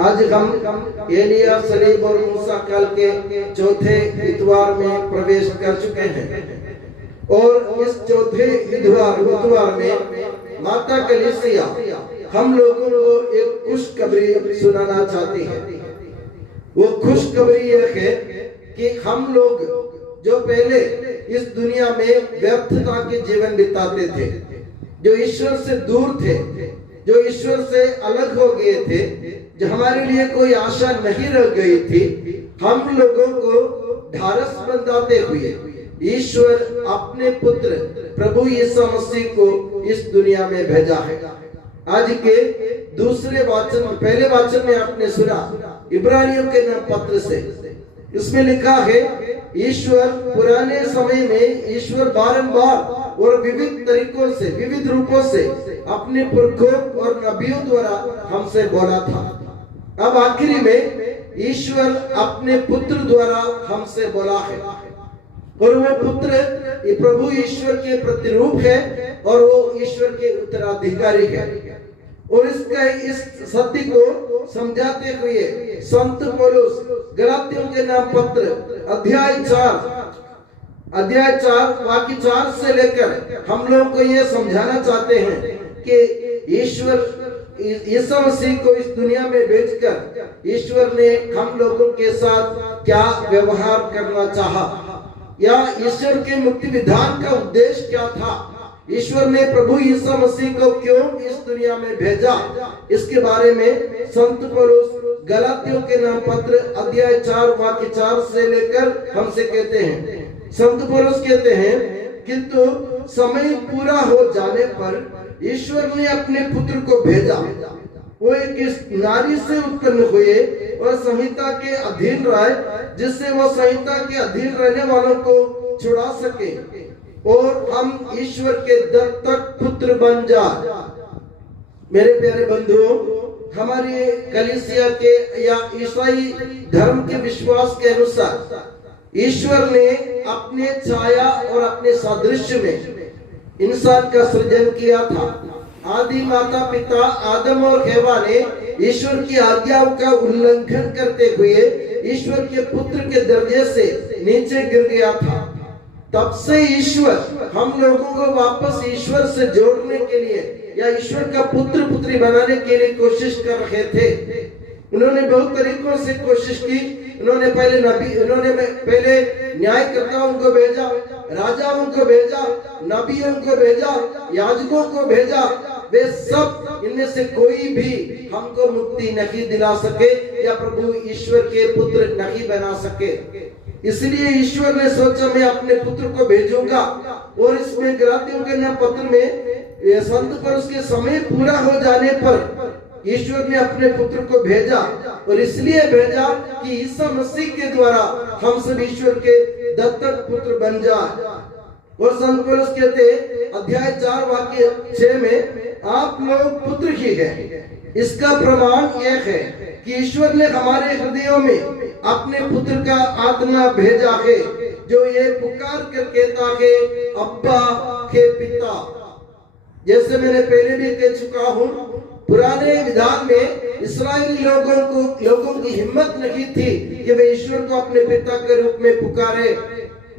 आज हम एलिया, सलीब और मूसा काल के चौथे इतवार में प्रवेश कर चुके हैं और इस चौथे इतवार में माता कलीसिया हम लोगों को एक खुशखबरी सुनाना चाहती है। वो खुशखबरी यह है कि हम लोग जो पहले इस दुनिया में व्यर्थता के जीवन बिताते थे, जो ईश्वर से दूर थे, जो ईश्वर से अलग हो गए थे, जो हमारे लिए कोई आशा नहीं रह गई थी, हम लोगों को ढारस बंधाते हुए ईश्वर अपने पुत्र प्रभु यीशु मसीह को इस दुनिया में भेजा है। आज के दूसरे वाचन, पहले वाचन में आपने सुना इब्रानियों के नाम पत्र से, इसमें लिखा है ईश्वर पुराने समय में ईश्वर बारंबार और विविध तरीकों से, विविध रूपों से अपने पुरखों और नबियों द्वारा हमसे बोला था। अब आखिरी में ईश्वर अपने पुत्र द्वारा हमसे बोला है और वो पुत्र प्रभु ईश्वर के प्रतिरूप है और वो ईश्वर के उत्तराधिकारी है। और इस सत्य को समझाते हुए संत पौलुस गलातियों के नाम पत्र अध्याय 4 वाक्य 4 से लेकर हम लोग को ये समझाना चाहते हैं कि ईश्वर यीशु मसीह को इस दुनिया में भेजकर ईश्वर ने हम लोगों के साथ क्या व्यवहार करना चाहा, या ईश्वर के मुक्ति विधान का उद्देश्य क्या था, ईश्वर ने प्रभु यीशु मसीह को क्यों इस दुनिया में भेजा, इसके बारे में संत पौलुस गलातियों के नाम पत्र अध्याय 4 वाक्य 4 से लेकर हमसे कहते हैं। संत पौलुस कहते हैं, किंतु समय पूरा हो जाने पर ईश्वर ने अपने पुत्र को भेजा। वो एक नारी से उत्पन्न हुए और संहिता के अधीन रहे, जिससे वो संहिता के अधीन रहने वालों को छुड़ा सके और हम ईश्वर के दत्तक पुत्र बन जाए। मेरे प्यारे बंधुओं, हमारे कलीसिया के या ईसाई धर्म के विश्वास के अनुसार ईश्वर ने अपने छाया और अपने सादृश्य में इंसान का सृजन किया था। आदि माता पिता आदम और हेवा ने ईश्वर की आज्ञाओं का उल्लंघन करते हुए ईश्वर के पुत्र के दर्जे से नीचे गिर गया था। तब से ईश्वर हम लोगों को वापस ईश्वर से जोड़ने के लिए या ईश्वर का पुत्र पुत्री बनाने के लिए कोशिश कर रहे थे। उन्होंने बहुत तरीकों से कोशिश की। उन्होंने पहले न्यायकर्ताओं को भेजा, राजाओं को भेजा, नबियों को भेजा, याजकों को भेजा। वे सब, इनमें से कोई भी हमको मुक्ति नहीं दिला सके या प्रभु ईश्वर के पुत्र नहीं बना सके। इसलिए ईश्वर ने सोचा मैं अपने पुत्र को भेजूंगा। और इसमें गलातियों के नाम पत्र में संत पौलुस के समय पूरा हो जाने पर ईश्वर ने अपने पुत्र को भेजा, और इसलिए भेजा कि यीशु मसीह के द्वारा हम सब ईश्वर के दत्तक पुत्र बन जाए। और संत पौलुस कहते अध्याय 4 वाक्य 6 में, आप लोग पुत्र ही हैं। इसका प्रमाण यह है कि ईश्वर ने हमारे हृदयों में अपने पुत्र का आत्मा भेजा है, जो ये पुकार कर कहता है, अब्बा के पिता। जैसे मैंने पहले भी कह चुका हूँ, पुराने विधान में इस्राएली लोगों की हिम्मत नहीं थी कि वे ईश्वर को अपने पिता के रूप में पुकारे।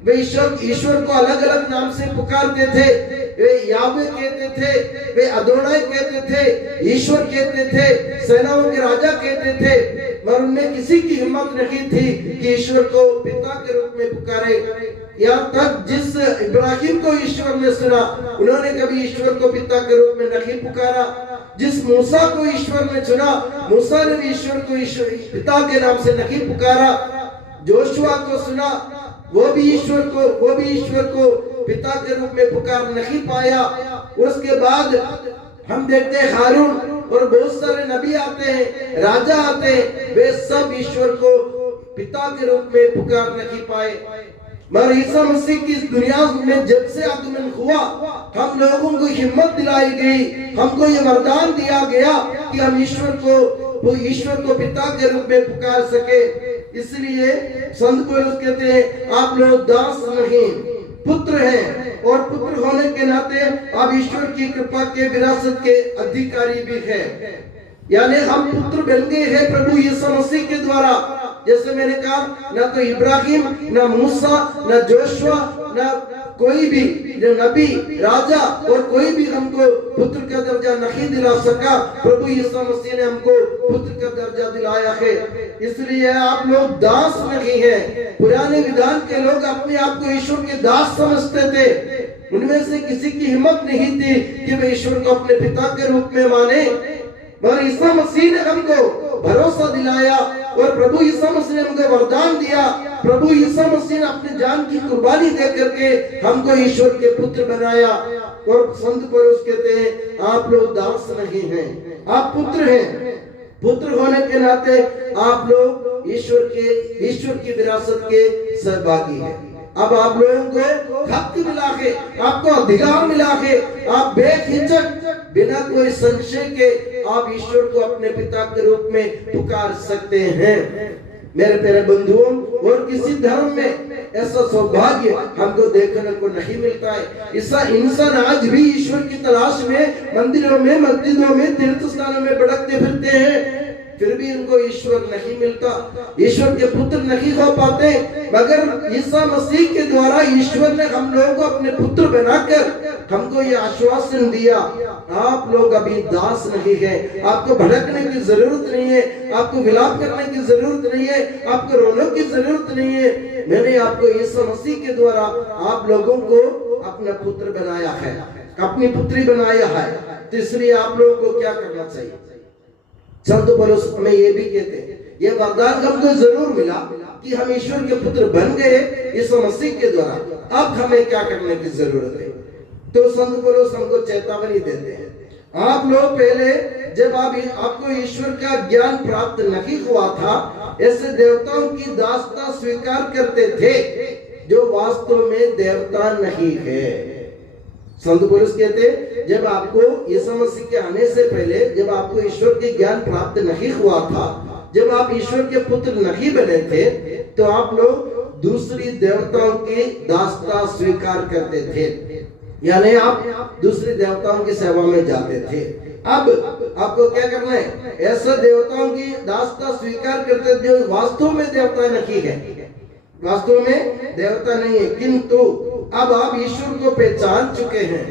वे ईश्वर को अलग अलग नाम से पुकारते थे। वे यावे कहते थे, वे अदोनाई कहते थे, ईश्वर कहते थे, सेनाओं के राजा कहते थे, मगर उनमें किसी की हिम्मत नहीं थी कि ईश्वर को पिता के रूप में पुकारे। यहाँ तक जिस इब्राहिम को ईश्वर ने सुना, उन्होंने कभी ईश्वर को पिता के रूप में नहीं पुकारा। जिस मूसा को ईश्वर ने चुना, मूसा ने भी ईश्वर को पिता के नाम से नहीं पुकारा। जोशुआ को सुना, वो भी ईश्वर को पिता के रूप में पुकार नहीं पाया। उसके बाद हम देखते हैं हारून और बहुत सारे नबी आते हैं, राजा आते हैं, वे सब ईश्वर को पिता के रूप में पुकार नहीं पाए। मगर यीशु मसीह की इस दुनिया में जब से आगमन हुआ, हम लोगों को हिम्मत दिलाई गई, हमको ये वरदान दिया गया कि हम ईश्वर को पिता के रूप में पुकार सके। इसलिए संत पौलुस कहते हैं, आप लोग दास नहीं पुत्र हैं, और पुत्र होने के नाते आप ईश्वर की कृपा के विरासत के अधिकारी भी हैं। यानी हम पुत्र बन गए हैं प्रभु यीशु मसीह के द्वारा। जैसे मैंने कहा, ना तो इब्राहिम, ना मूसा, ना जोशुआ, ना कोई भी नबी, राजा और कोई भी हमको पुत्र का दर्जा नहीं दिला सका। प्रभु यीशु मसीह ने हमको पुत्र का दर्जा दिलाया है। इसलिए आप लोग दास नहीं हैं। पुराने विधान के लोग अपने आप को ईश्वर के दास समझते थे। उनमें से किसी की हिम्मत नहीं थी कि वे ईश्वर को अपने पिता के रूप में माने। मगर यीशु मसीह ने हमको भरोसा दिलाया और प्रभु यीशु मसीह ने हमको वरदान दिया। प्रभु यीशु मसीह ने अपनी जान की कुर्बानी दे करके हमको ईश्वर के पुत्र बनाया। और संत पौलुस कहते हैं, आप लोग दास नहीं हैं, आप पुत्र हैं। पुत्र होने के नाते आप लोग ईश्वर की विरासत के सहभागी हैं। अब आप लोगों को हक मिला है, आपको अधिकार मिला है। आप बेहिचक बिना कोई संशय के आप ईश्वर को अपने पिता के रूप में पुकार सकते हैं। मेरे प्यारे बंधुओं, और किसी धर्म में ऐसा सौभाग्य हमको देखने को नहीं मिलता है। ऐसा इंसान आज भी ईश्वर की तलाश में मंदिरों में, मस्जिदों में, तीर्थ स्थानों में भटकते फिरते हैं, फिर भी इनको ईश्वर नहीं मिलता, ईश्वर के पुत्र नहीं हो पाते। मगर यीशु मसीह के द्वारा ईश्वर ने हम लोगों को अपने पुत्र बनाकर हमको ये आश्वासन दिया, आप लोग अभी दास नहीं हैं, आपको भटकने की जरूरत नहीं है, आपको विलाप करने की जरूरत नहीं है, आपको रोने की जरूरत नहीं है। मैंने आपको यीशु मसीह के द्वारा आप लोगों को अपना पुत्र बनाया है, अपनी पुत्री बनाया है। तो इसलिए आप लोगों को क्या करना चाहिए? संत पौलुस हमें ये भी कहते हैं, ये वरदान हमको जरूर मिला कि हम ईश्वर के पुत्र बन गए यीशु मसीह के द्वारा। अब हमें क्या करने की जरूरत है? तो संत पौलुस हमको चेतावनी देते हैं, आप लोग पहले जब आपको ईश्वर का ज्ञान प्राप्त नहीं हुआ था, ऐसे देवताओं की दासता स्वीकार करते थे जो वास्तव में देवता नहीं है। संत पौलुस कहते हैं, जब आपको यीशु मसीह के आने से पहले, जब आपको ईश्वर के ज्ञान प्राप्त नहीं हुआ था, जब आप ईश्वर के पुत्र नहीं बने थे, तो आप लोग दूसरी देवताओं की दासता स्वीकार करते थे। यानी आप दूसरी देवताओं की सेवा में जाते थे। अब आपको क्या करना है? ऐसे देवताओं की दासता स्वीकार करते जो वास्तव में देवता नहीं है, वास्तव में देवता नहीं है, किंतु अब आप ईश्वर को पहचान चुके हैं।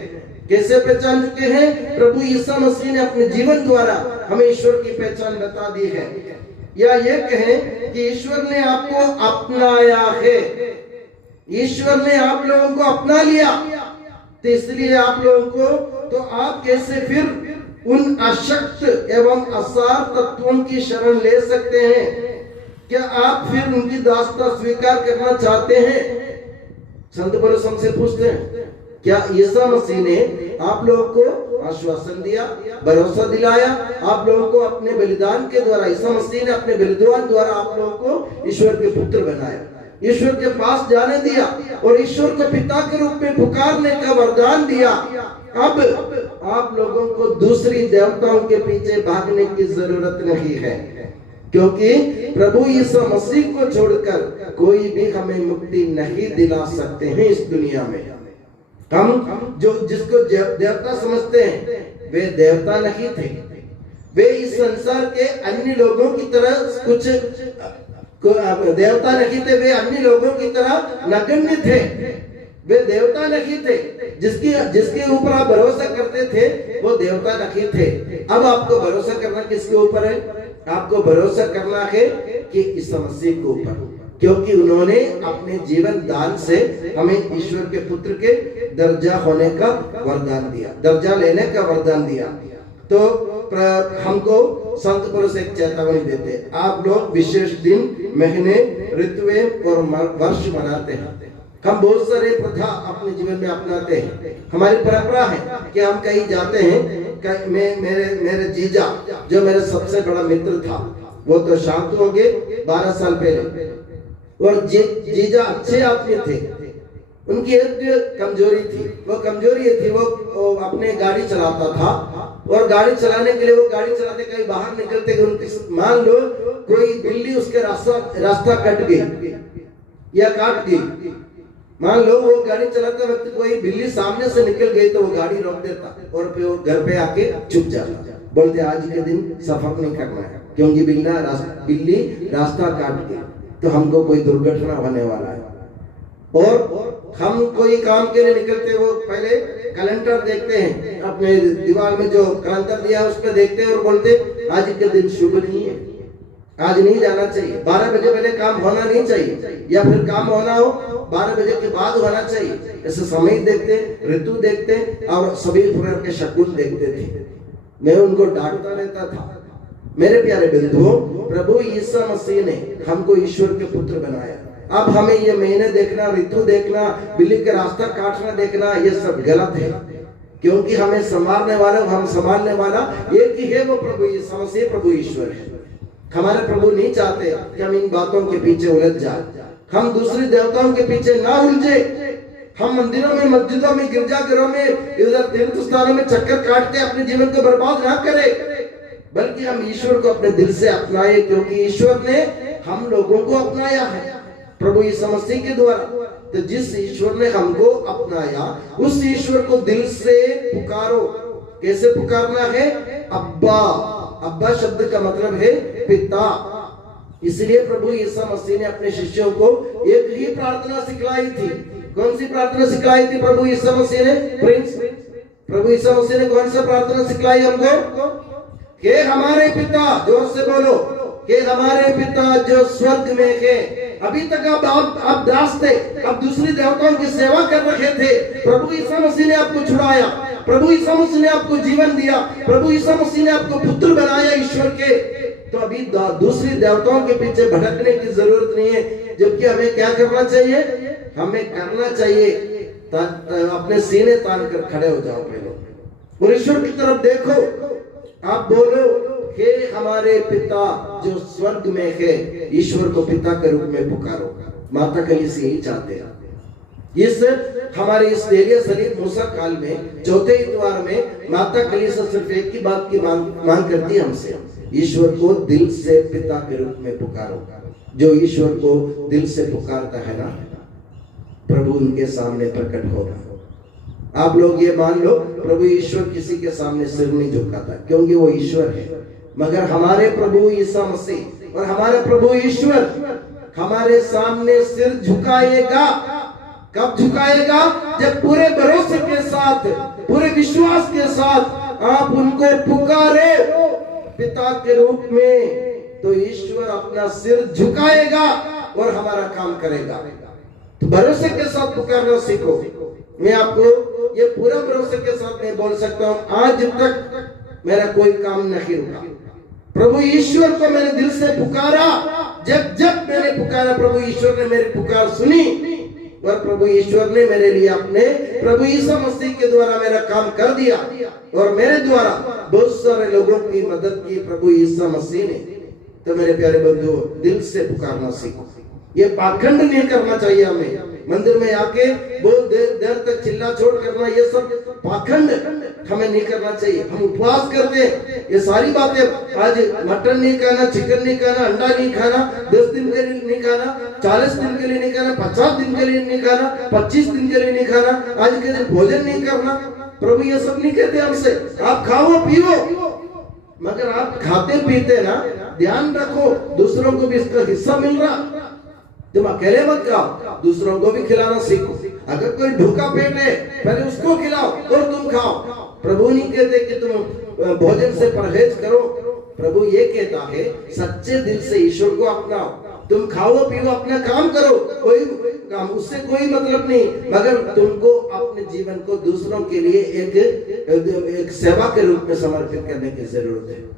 कैसे पहचान चुके हैं? प्रभु यीशु मसीह ने अपने जीवन द्वारा हमें ईश्वर की पहचान बता दी है। या ये कहें कि ईश्वर ने आपको अपनाया है, ईश्वर ने आप लोगों को अपना लिया। तो इसलिए आप लोगों को, तो आप कैसे फिर उन अशक्त एवं असार तत्वों की शरण ले सकते हैं? क्या आप फिर उनकी दासता स्वीकार करना चाहते हैं? संत पौलुस हमसे पूछते हैं, क्या यीशु मसीह ने आप लोगों को आश्वासन दिया, भरोसा दिलाया, आप लोगों को अपने बलिदान के द्वारा, यीशु मसीह ने अपने बलिदान द्वारा आप लोगों को ईश्वर के पुत्र बनाया, ईश्वर के पास जाने दिया और ईश्वर को पिता के रूप में पुकारने का वरदान दिया। अब आप लोगों को दूसरी देवताओं के पीछे भागने की जरूरत नहीं है, क्योंकि प्रभु यीशु मसीह को छोड़कर कोई भी हमें मुक्ति नहीं दिला सकते हैं इस दुनिया में। हम जो जिसको देवता समझते हैं, वे देवता नहीं थे। वे इस संसार के अन्य लोगों की तरह कुछ देवता नहीं थे, वे अन्य लोगों की तरह नगण्य थे। वे देवता नहीं थे। जिसके ऊपर आप भरोसा करते थे वो देवता नहीं थे। अब आपको भरोसा करना किसके ऊपर है? आपको भरोसा करना है कि इस मसीह के ऊपर, क्योंकि उन्होंने अपने जीवन दान से हमें ईश्वर के पुत्र के दर्जा होने का वरदान दिया, दर्जा लेने का वरदान दिया। तो हमको संत पौलुस एक चेतावनी देते हैं, आप लोग विशेष दिन, महीने, ऋतुएं और वर्ष मनाते हैं। हम बहुत सारे प्रथा अपने जीवन में अपनाते हैं। हमारी परंपरा है कि हम कहीं जाते हैं, मेरे जीजा जो मेरे सबसे बड़ा मित्र था, वो तो शांत हो गए 12 साल पहले, और जीजा अच्छे आदमी थे। उनकी एक कमजोरी थी, वो कमजोरी ये थी, वो अपने गाड़ी चलाता था, और गाड़ी चलाने के लिए वो गाड़ी चलाते कहीं बाहर निकलते, मान लो कोई बिल्ली उसके रास्ता कट गई या काट गई, मान लो वो गाड़ी चलाते वक्त कोई बिल्ली सामने से निकल गई तो वो गाड़ी रोक देता और फिर वो घर पे आके छुप जाता। बोलते आज के दिन सफर नहीं करना है, क्योंकि बिल्ली रास्ता काट गई तो हमको कोई दुर्घटना होने वाला है। और हम कोई काम के लिए निकलते वो पहले कैलेंडर देखते हैं, अपने दीवार में जो कैलेंडर दिया है उस पर देखते हैं और बोलते आज के दिन शुभ नहीं है, आज नहीं जाना चाहिए, 12 बजे पहले काम होना नहीं चाहिए, या फिर काम होना हो 12 बजे के बाद होना चाहिए। ऐसे समय देखते, ऋतु देखते और सभी प्रकार के शकुन देखते थे। मैं उनको डांटता रहता था। मेरे प्यारे बंधुओं, प्रभु यीशु मसीह ने हमको ईश्वर के पुत्र बनाया। अब हमें ये महीने देखना, ऋतु देखना, बिल्ली का रास्ता काटना देखना, ये सब गलत है, क्योंकि हमें संभालने वाला, हम संभालने वाला एक ही है, वो प्रभु यीशु मसीह, प्रभु ईश्वर है। हमारे प्रभु नहीं चाहते कि हम इन बातों के पीछे उलझ जाए, हम दूसरी देवताओं के पीछे ना उलझे, हम मंदिरों में, मस्जिदों में, गिरजाघरों में, इधर तीर्थ स्थानों में चक्कर काट के अपने जीवन को बर्बाद ना करें, बल्कि हम ईश्वर को अपने दिल से अपनाए, क्योंकि ईश्वर ने हम लोगों को अपनाया है प्रभु यीशु मसीह के द्वारा। तो जिस ईश्वर ने हमको अपनाया, उस ईश्वर को दिल से पुकारो। कैसे पुकारना है? अब्बा। अब्बा शब्द का मतलब है पिता। इसलिए प्रभु यीशु मसीह ने अपने शिष्यों को एक ही प्रार्थना सिखलाई थी। कौन सी प्रार्थना सिखलाई थी प्रभु यीशु मसीह ने? प्रिंस, प्रभु यीशु मसीह ने कौन सा प्रार्थना सिखलाई हमको? कि हमारे पिता, जोर से बोलो, कि हमारे पिता जो स्वर्ग में है। अभी तक आप दास थे, अब दूसरी देवताओं की सेवा कर रहे थे। प्रभु यीशु मसीह ने आपको छुड़ाया, प्रभु यीशु मसीह ने आपको जीवन दिया, प्रभु यीशु मसीह ने आपको पुत्र बनाया ईश्वर के। तो अभी दूसरी देवताओं के पीछे भटकने की जरूरत नहीं है, जबकि हमें क्या करना चाहिए? हमें करना चाहिए अपने सीने तान कर खड़े हो जाओ पहले और ईश्वर की तरफ देखो। आप बोलो कि हमारे पिता जो स्वर्ग में है, ईश्वर को पिता के रूप में पुकारो। माता कलीसिया यही चाहते हैं। इस हमारे इस एलिया सलीम मूसा काल में चौथे इतवार में माता कलीसिया सिर्फ एक ही बात की मांग करती है हमसे, ईश्वर को दिल से पिता के रूप में पुकारो। जो ईश्वर को दिल से पुकारता है ना, प्रभु उनके सामने प्रकट होगा। आप लोग ये मान लो, प्रभु ईश्वर किसी के सामने सिर नहीं झुकाता, क्योंकि वो ईश्वर है। मगर हमारे प्रभु यीशु मसीह और हमारे प्रभु ईश्वर हमारे सामने सिर झुकाएगा। कब झुकाएगा? जब पूरे भरोसे के साथ, पूरे विश्वास के साथ आप उनको पुकारे पिता के रूप में, तो ईश्वर अपना सिर झुकाएगा और हमारा काम करेगा। तो भरोसे के साथ पुकारना सीखो। मैं आपको ये पूरा भरोसे के साथ मैं बोल सकता हूँ, आज तक मेरा कोई काम नहीं रुका। प्रभु ईश्वर को मैंने दिल से पुकारा। जब जब मैंने पुकारा, प्रभु ईश्वर ने मेरी पुकार सुनी और प्रभु ईश्वर ने मेरे लिए अपने प्रभु यीशु मसीह के द्वारा मेरा काम कर दिया और मेरे द्वारा बहुत सारे लोगों की मदद की प्रभु यीशु मसीह ने। तो मेरे प्यारे बंधुओं, दिल से पुकारना सीखो। ये पाखंड नहीं करना चाहिए हमें। मंदिर में आके बहुत देर तक चिल्ला छोड़ करना, ये सब पाखंड हमें नहीं करना चाहिए। हम उपवास करते हैं, ये सारी बातें, आज मटन नहीं खाना, चिकन नहीं खाना, अंडा नहीं खाना, 10 दिन के लिए नहीं खाना, 40 दिन के लिए नहीं खाना, 50 दिन के लिए नहीं खाना, 25 दिन के लिए नहीं खाना, आज के दिन भोजन नहीं करना। प्रभु ये सब नहीं कहते हमसे। आप खाओ पियो, मगर आप खाते पीते ना, ध्यान रखो दूसरों को भी इसका हिस्सा मिल रहा। तुम अकेले मत खाओ, दूसरों को भी खिलाना सीखो। अगर कोई भूखा पेट है, पहले उसको खिलाओ और तुम खाओ। प्रभु नहीं कहते कि तुम भोजन से परहेज करो। प्रभु ये कहता है सच्चे दिल से ईश्वर को अपनाओ। तुम खाओ पियो, अपना काम करो, कोई काम, उससे कोई मतलब नहीं, मगर तुमको अपने जीवन को दूसरों के लिए एक सेवा के रूप में समर्पित करने की जरूरत है।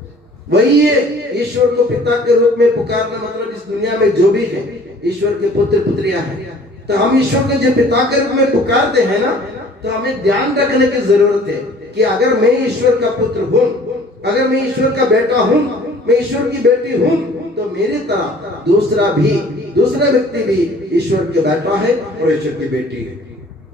वही है ईश्वर को पिता के रूप में पुकारना। मतलब इस दुनिया में जो भी है ईश्वर के पुत्र पुत्रियां हैं, तो हम ईश्वर को जब पिता के रूप में पुकारते हैं ना, तो हमें ध्यान रखने की जरूरत है कि अगर मैं ईश्वर का पुत्र हूँ, अगर मैं ईश्वर का बेटा हूँ, मैं ईश्वर की बेटी हूँ, तो मेरी तरह दूसरा व्यक्ति भी ईश्वर के बेटा है और ईश्वर की बेटी है।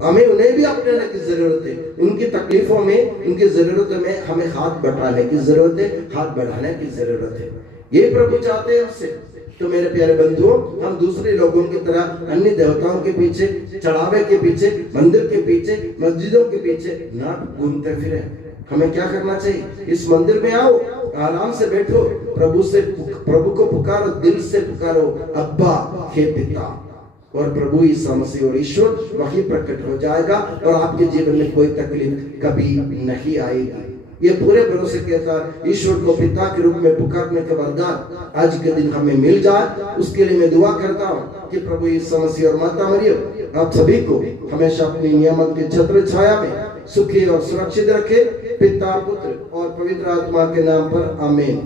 हमें उन्हें भी अपनाने की जरूरत है। उनकी तकलीफों में, उनकी जरूरतों में हमें हाथ बढ़ाने की जरूरत है, हाथ बढ़ाने की जरूरत है। ये प्रभु चाहते हैं हमसे। तो मेरे प्यारे बंधुओं, हम दूसरे लोगों की तरह अन्य देवताओं के पीछे, चढ़ावे के पीछे, मंदिर के पीछे, मस्जिदों के पीछे ना घूमते फिरे। हमें क्या करना चाहिए? इस मंदिर में आओ, आराम से बैठो, प्रभु को पुकारो, दिल से पुकारो, अब्बा हे पिता, और प्रभु ईसा मसीह और ईश्वर वही प्रकट हो जाएगा और आपके जीवन में कोई तकलीफ कभी नहीं आएगी। ये पूरे भरोसे के साथ ईश्वर को पिता के रूप में पुकारने का वरदान आज के दिन हमें मिल जाए, उसके लिए मैं दुआ करता हूँ कि प्रभु ईसा मसीह और माता मरियम आप सभी को हमेशा अपनी नियामत के छत्र छाया में सुखी और सुरक्षित रखे, पिता, पुत्र और पवित्र आत्मा के नाम पर आमीन।